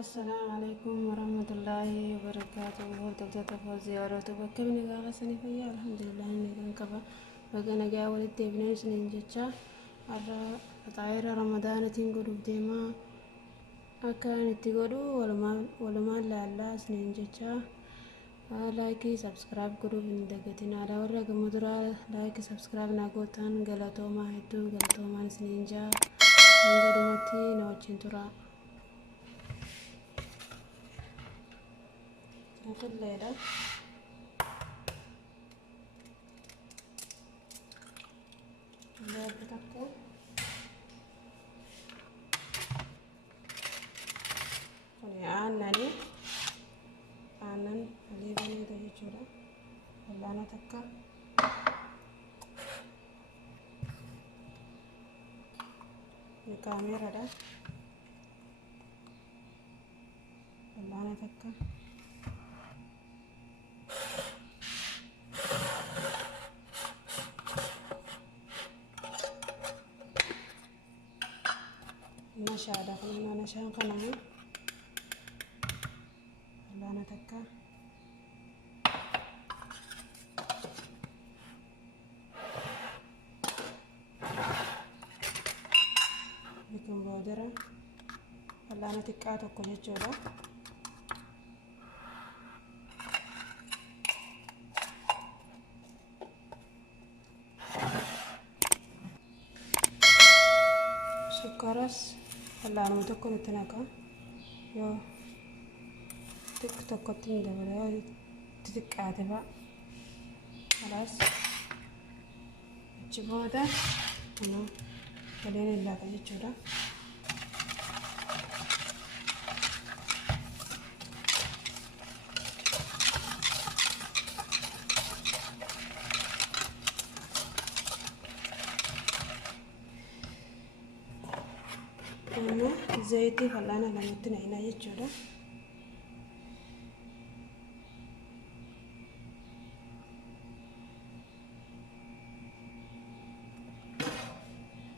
السلام عليكم ورحمة الله وبركاته. وتبتدأ زيارة بكمل غاغا سنفيا الحمد لله إني كنكبا بقنا جاول التبنين سنين جتشا على طائر رمضان تنقلوا بديما أكان تقولوا ولا ما لا سنين جتشا لايكي سبسكرايب قلوب ندقتنا على ورق مدرا لايكي سبسكرايب ناقوتان قلتو ما هدو قلتو ما سنين جا نقدمتي نوتشين ترى ناخد ليلة بتاعته يعني aanan haleebaneeda jechuudha. Wallaana takka ni kaameeraadha. Wallaana takka nashaadha kun nashaan kanamu wallaana takka bikin boodara wallaana xiqqaa tokko jechuudha. Sukkaras wallaanuma tokko nutti naqa yoo tokkotti hin dabale yoo xixiqqaate fa'a kalaas achi booda galeen illaaqa jechuudha. Zayitii fal'aana lamatti na'inaa jechuudha.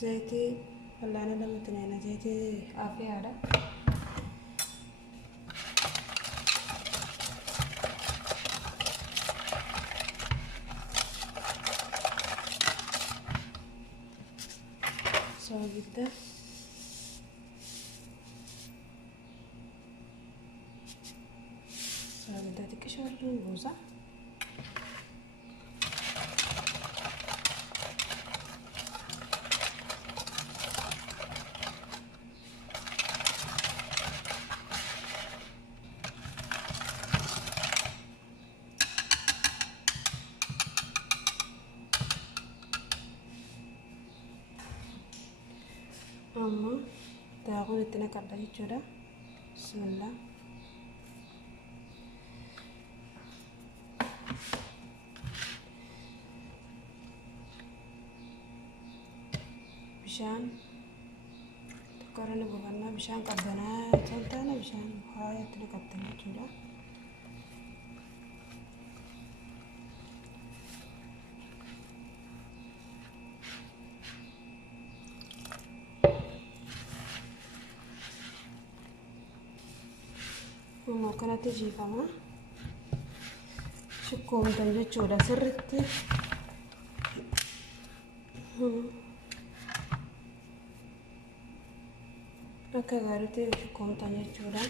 Zayitii fal'aana lamatti na'inaa zayitii afiyaadha. Soogidda xiqqishoorri buusa. Amma daakun itti naqadha jechuudha. Bismillah. Bishaan tokkorra buufannaa bishaan qabbanaa taana bishaan haaya itti naqattan jechuudha. Amma kanatti jiifama shukkoomtan jechuudha sirriitti. Akka gaariitti shukkoomtan jechuudha.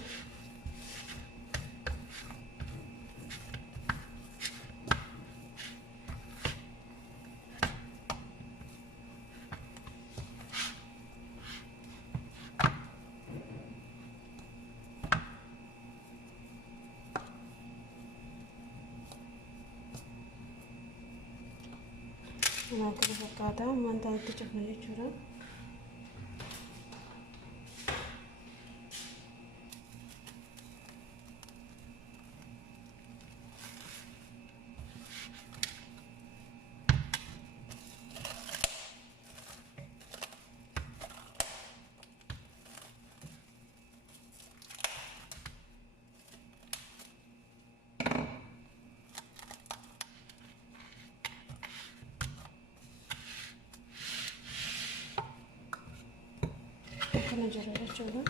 Akka fakkaata wanta itti cufna jechuudha. Kana jira jechuudha.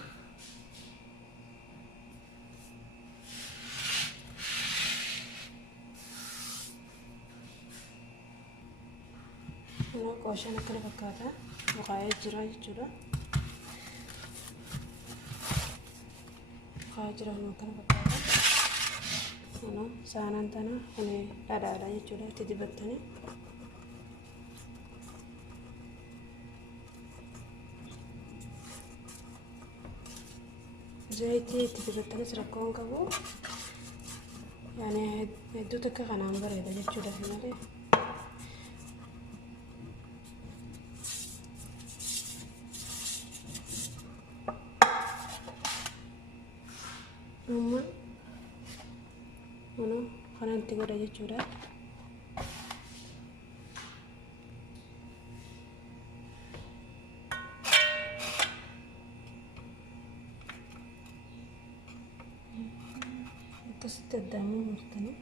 qooshaan akkana fakkaata buqaa'ee jira jechuudha. Buqaa'ee jira akkana fakkaata. Saanaan tana kun dhadhaadha jechuudha itti dibattanii. Zayitii itti dibattanis rakkoon qabu. Yani hedduu takka kanaan bareeda jechuudha malee. Amma kanan itti godha jechuudha. Akkasitti addaan murtanii.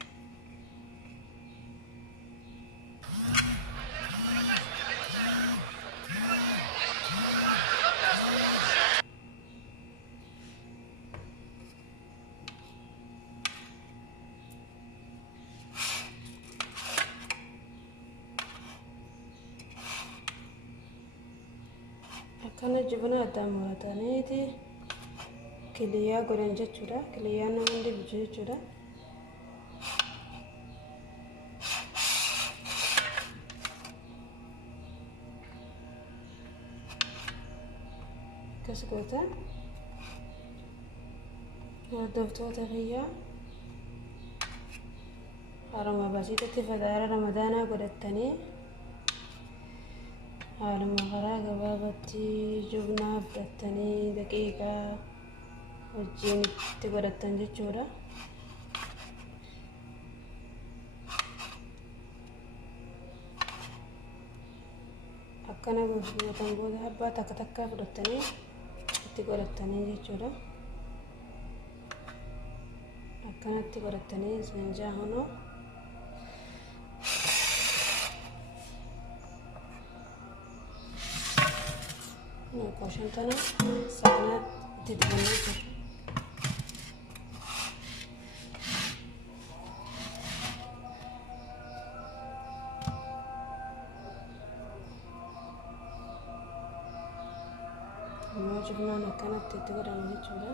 Akkana jibana addaan murataniiti kiliyaa godhan jechuudha. Kiliyaan nama hundi bichu jechuudha. Akkas goota hordoftoota kiyyaa haruma basiitatti fadaara ramadaanaa godhattanii haaluma karaa gabaabatti jubnaa fudhattanii daqiiqaa wajjin itti godhattan jechuudha. Akkana godhatan booda abbaa takka takkaa fudhattanii itti godhattanii jechuudha. Akkanatti godhattanii zanjaa hunoo qooshaan tana saanaa itti dibannee jiru. Ammoo jibnaan akkanatti itti godhamu jechuudha.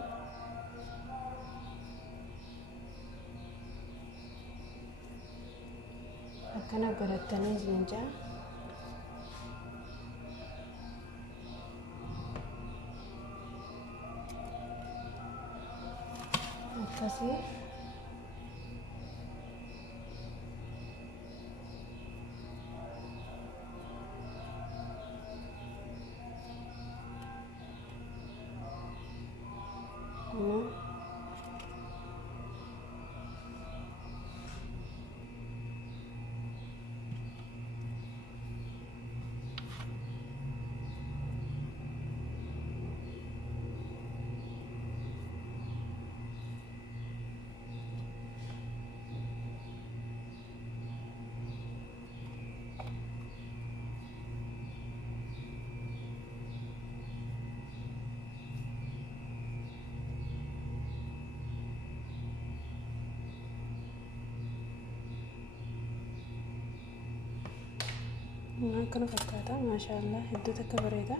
Akkana godhattanii zanjaa akkasii akkana fakkaata. Maashaallah hedduu takka bareeda.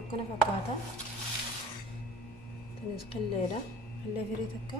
Akkana fakkaata. Kunis qilleedha. Qillee firii takka.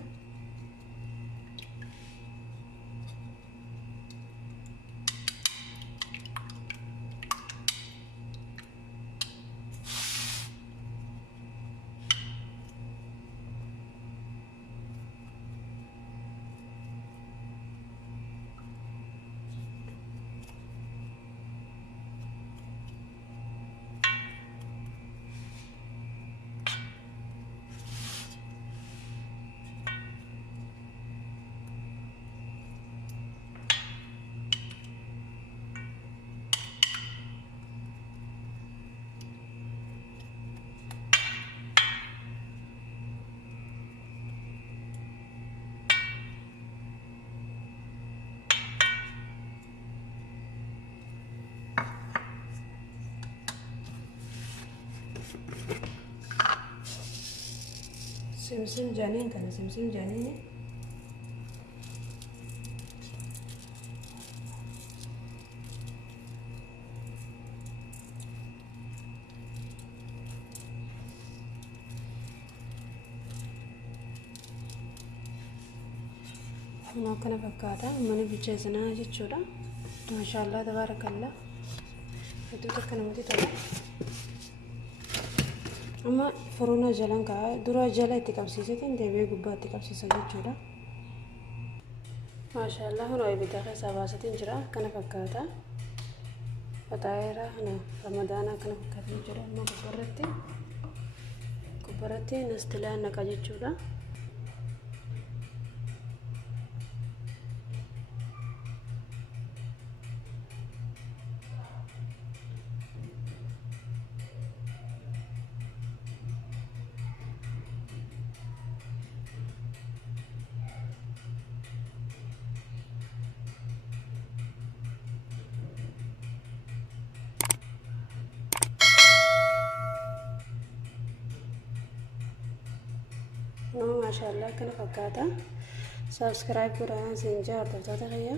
Simsim janin kan simsim janin Kunoo kana fakkaata mana bilcheessinaa jechuudha. Maashaallah tabarakallah. Hedduu takka namatti tola. Amma furuna jalan kaa'ee dura jala itti qabsiisetiin deebi'ee gubbaa itti qabsiisa jechuudha. Maashaallah kunoo ibidda keessaa baasatiin jira kana fakkaata. Fataayeera kana ramadaana kana fakkaatanii jira amma gubbarratti nastilaan naqa jechuudha. No, maashaallah kana fakkaata. Subscribe godhaa siin jaa hordoftoota kiyya.